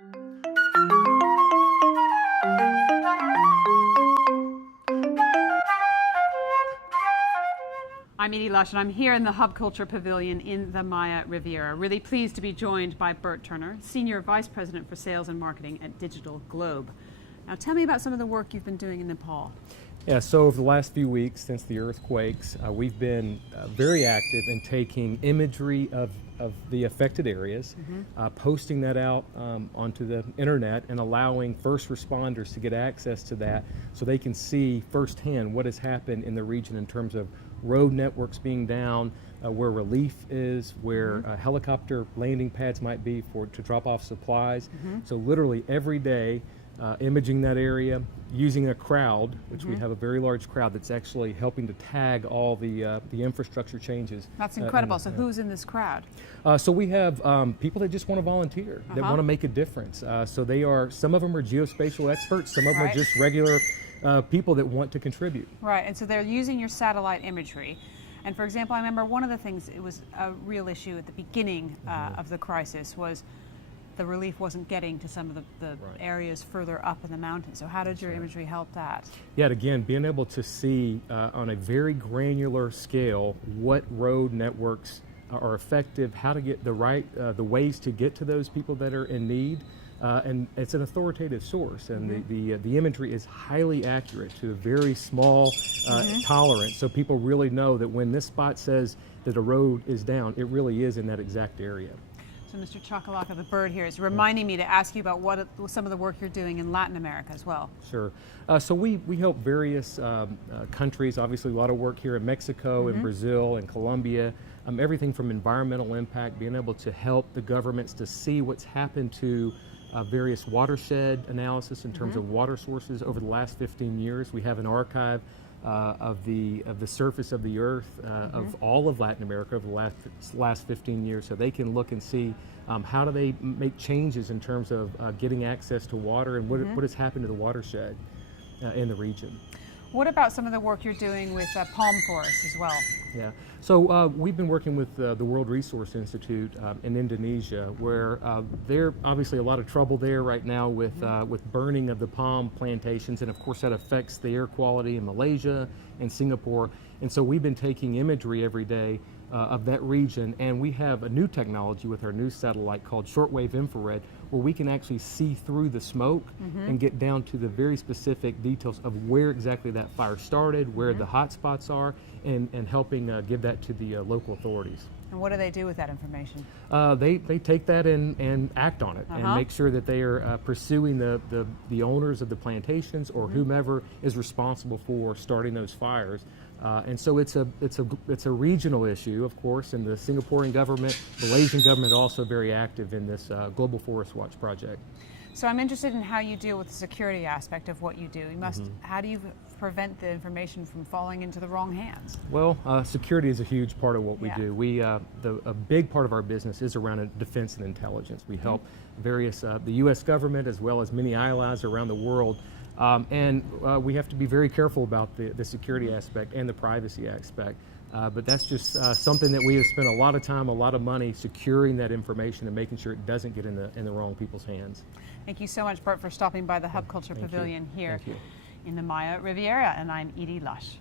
I'm Edie Lush, and I'm here in the Hub Culture Pavilion in the Maya Riviera. Really pleased to be joined by Bert Turner, Senior Vice President for Sales and Marketing at DigitalGlobe. Now tell me about some of the work you've been doing in Nepal. Yeah, so over the last few weeks since the earthquakes, we've been very active in taking imagery of the affected areas, posting that out onto the internet and allowing first responders to get access to that so they can see firsthand what has happened in the region in terms of road networks being down, where relief is, where helicopter landing pads might be to drop off supplies. So literally every day, imaging that area, using a crowd, which we have a very large crowd that's actually helping to tag all the infrastructure changes. That's incredible. So who's in this crowd? So we have people that just want to volunteer, that want to make a difference. So they are, some of them are geospatial experts, some of them are just regular people that want to contribute. Right, and so they're using your satellite imagery. And for example, I remember one of the things, it was a real issue at the beginning of the crisis, was the relief wasn't getting to some of the areas further up in the mountains. So how did your imagery help that? Yeah, again, being able to see on a very granular scale what road networks are effective, how to get the ways to get to those people that are in need. And it's an authoritative source, and the imagery is highly accurate to a very small tolerance, so people really know that when this spot says that a road is down, it really is in that exact area. So Mr. Chakalaka, the bird here, is reminding me to ask you about some of the work you're doing in Latin America as well. Sure. So we help various countries, obviously a lot of work here in Mexico and Brazil and Colombia, everything from environmental impact, being able to help the governments to see what's happened to various watershed analysis in terms of water sources over the last 15 years. We have an archive of the surface of the earth of all of Latin America over the last 15 years, so they can look and see how do they make changes in terms of getting access to water and what has happened to the watershed in the region. What about some of the work you're doing with palm forests as well? Yeah, so we've been working with the World Resource Institute in Indonesia, where there's obviously a lot of trouble there right now with burning of the palm plantations, and of course that affects the air quality in Malaysia and Singapore. And so we've been taking imagery every day of that region, and we have a new technology with our new satellite called shortwave infrared, where we can actually see through the smoke and get down to the very specific details of where exactly that fire started, where the hot spots are, and helping give that to the local authorities. And what do they do with that information? They take that and act on it and make sure that they are pursuing the owners of the plantations or whomever is responsible for starting those fires. And so it's a regional issue, of course, and the Singaporean government, Malaysian government are also very active in this Global Forest Watch project. So I'm interested in how you deal with the security aspect of what you do. How do you prevent the information from falling into the wrong hands? Well, security is a huge part of what we do. A big part of our business is around defense and intelligence. We help various, the U.S. government as well as many allies around the world. And we have to be very careful about the security aspect and the privacy aspect. But that's just something that we have spent a lot of time, a lot of money securing that information and making sure it doesn't get in the wrong people's hands. Thank you so much, Bert, for stopping by the Hub Culture Pavilion here in the Maya Riviera. And I'm Edie Lush.